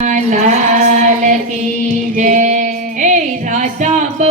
લાલ કી જય એ રાજા બહુ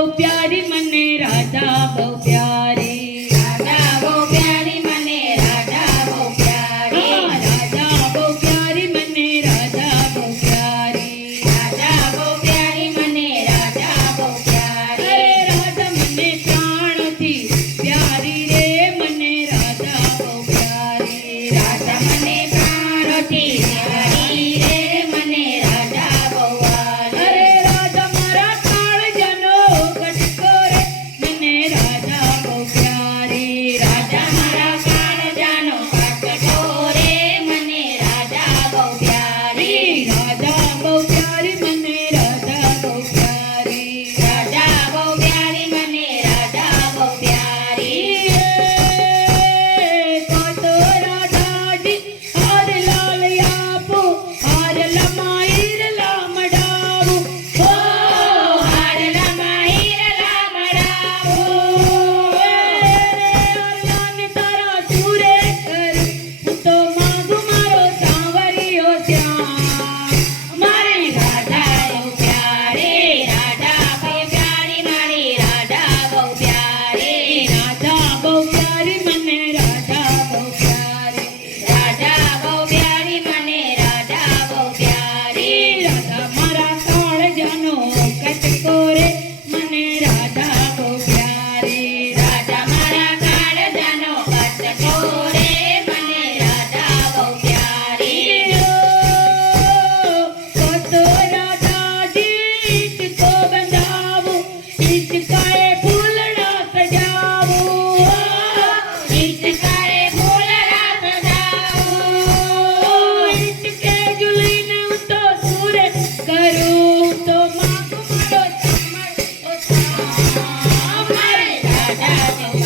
Yeah.